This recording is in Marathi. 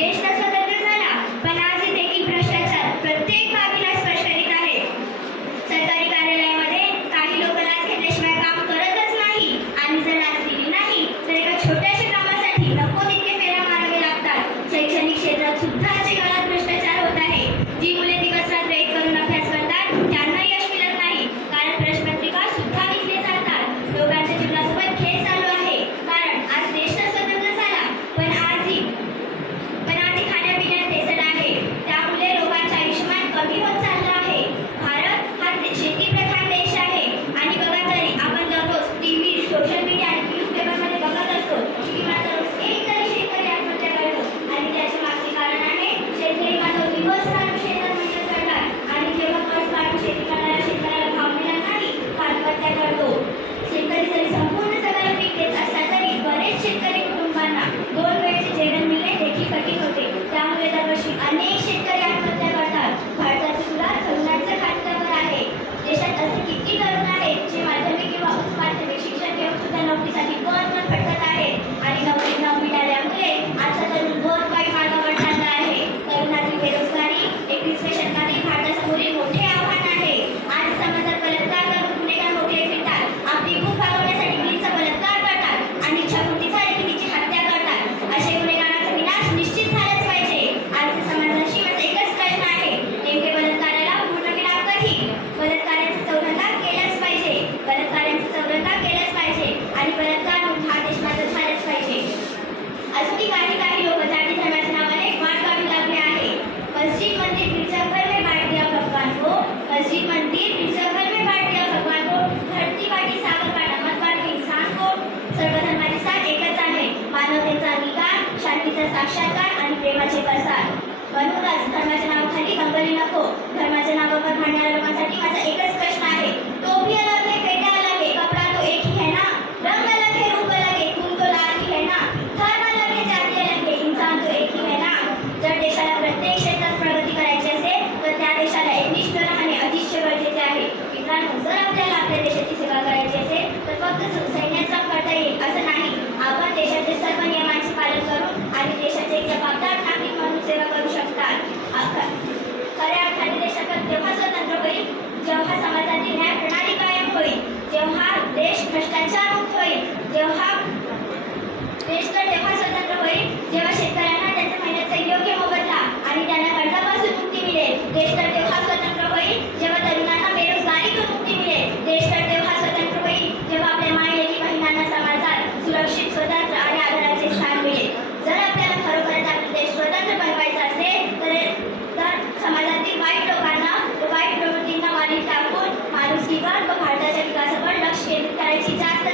देश तर स्वतंत्र झाला, पण आजही देखील भ्रष्टाचार प्रत्येक बाबीला स्पर्श करीत आहे. सरकारी कार्यालयामध्ये काही लोक लाच घेतल्याशिवाय काम करतच नाही आणि जर लाच दिली नाही तर एका छोट्याशा कामासाठी नको तितके फेऱ्या मारावे लागतात. शैक्षणिक क्षेत्रात सुद्धा जगात भ्रष्टाचार होत आहे. जी मुले दिवस रात्र एक करून अभ्यास करतात त्यांना यश मिळत नाही, कारण प्रश्नपत्रिका सुद्धा विकले जातात. लोकांच्या जीवनासोबत खेळ चालू आहे, कारण आज देश तर स्वतंत्र झाला, पण आजही खाण्यापिण्यात भेसळ आहे. त्यामुळे लोकांचे आयुष्यमान कमी होत चाललं आहे. भारत हा शेतीप्रधान देश आहे आणि बघा तरी आपण दररोज टीव्ही, सोशल मीडिया आणि न्यूजपेपरमध्ये बघत असतो की किमान दररोज एक तरी शेतकरी आत्महत्या करतो आणि त्याचे मागचे कारण आहे शेतकरी मात्र दिवस रात्र शेतात मेहनत करतात आणि जेव्हा कर्ज काढून शेती करणाऱ्या शेतकऱ्याला भाव मिळत नाही आत्महत्या करतो. शेतकरी जरी संपूर्ण जगाला पीक देत असला तरी बरेच शेतकरी कुटुंबांना 2 वेळचे जेवण मिळणे देखील कठीण होते. त्यामुळे दरवर्षी अनेक शेतकरी आत्महत्या करतात. भारताची तुला तरुणांचं खात्यावर आहे. देशात असे किती तरुण आहेत जे माध्यमिक किंवा उच्च माध्यमिक शिक्षण घेऊन सुद्धा नोकरीसाठी पण भटकत आहेत आणि नोकरी न मिळाल्यामुळे आजचा तरुण पायी मार्गावर चालला आहे. तरुणातील बेरोजगारी 21व्या शतकातील भारतासमोरील मोठे आव्हान आहे. आज समाजात बलात्कार करून गुन्हेगार मोकळे फिरतात, आपली भूक भागवण्यासाठी मुलींचा बलात्कार करतात आणि इच्छापूर्ती झाली की तिची हत्या करतात. असे गुन्हेगारांचा विनाश निश्चित झालाच पाहिजे. आज समाजाशी माझा एकच प्रश्न आहे, नेमके बलात्काराला पूर्ण विराम कधी? बलात्काराचा चौरंगा केलाच पाहिजे, बलात्काराचा चौरंगा केलाच पाहिजे आणि बलात्कार हा देश माझा झालाच पाहिजे. अजूनही काही लोक जाती धर्माच्या नावाने वाद काढू लागले आहे. मस्जिद मंदिर गिरजाघर में बांट दिया भगवान को, मस्जिद मंदिर गिरजाघर में बांट दिया भगवान को, धरती वाटी सागर काटा मत बांट इंसान को. सर्व धर्माचे साथ एकच आहे, मानवतेचा अधिकार, शांतीचा साक्षात्कार आणि प्रेमाचे प्रसार. म्हणूनच धर्माच्या नावाखाली दंगली नको. धर्माच्या नावावर भांडणाऱ्या लोकांसाठी माझा एकच प्रश्न आहे, टोपी अलग है, फेटा अलग है, कपड़ा तो एक ही है ना, रंग अलग है, रूप अलग है, खून तो लाल ही है ना, धर्म अलग है, जाती अलग है, इंसान तो एक ही है ना. जर देशाला प्रत्येक क्षेत्रात प्रगती करायची असेल तर त्या देशाला एकनिष्ठ राहणे अतिशय गरजेचे आहे. मित्रांनो, जर आपल्याला आपल्या देशाची सेवा करायची असेल तर फक्त सैन्याचा करता येईल असं नाही. आपण देशाचे सर्व नियमांचे पालन करून आणि देशाचे एक जबाबदार नागरिक म्हणून सेवा करू शकतात. खऱ्या अर्थाने देशात तेव्हा स्वतंत्र होईल जेव्हा समाजातील न्याय प्रणाली कायम होईल, जेव्हा देश भ्रष्टाचार मुक्त होईल, देश तर तेव्हा स्वतंत्र होईल जेव्हा शेतकऱ्यांना त्यांच्या मेहनतीचा योग्य मोबदला आणि त्यांना कर्जापासून मुक्ती मिळेल. देश तर तेव्हा स्वतंत्र होईल जेव्हा तरुणांना बेरोजगारीतून मुक्ती मिळेल. देश तर तेव्हा स्वतंत्र होईल जेव्हा आपल्या मायलेकी बहिणांना समाजात सुरक्षित, स्वतंत्र आणि आदराचे स्थान मिळेल. जर आपल्याला खरोखरच आपला देश स्वतंत्र बनवायचा असेल तर समाजातील वाईट लोकांना, वाईट प्रवृत्तींना मागे टाकून माणुसकीवर व भारताच्या विकासावर लक्ष केंद्रित करायची जास्त